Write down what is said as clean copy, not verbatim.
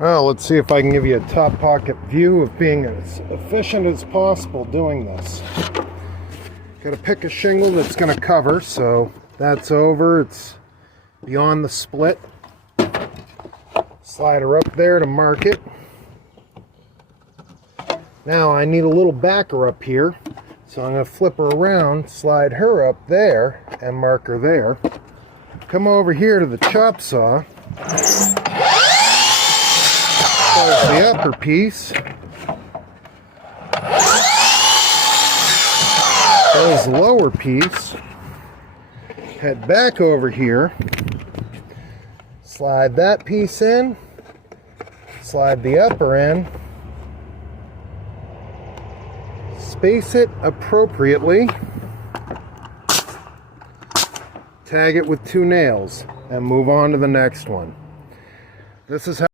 Well, let's see if I can give you a top pocket view of being as efficient as possible doing this. Got to pick a shingle that's going to cover, so that's over. It's beyond the split. Slide her up there to mark it. Now I need a little backer up here, so I'm going to flip her around, slide her up there, and mark her there. Come over here to the chop saw. Close the upper piece. Close the lower piece. Head back over here. Slide that piece in. Slide the upper in. Space it appropriately. Tag it with 2 nails and move on to the next one. This is how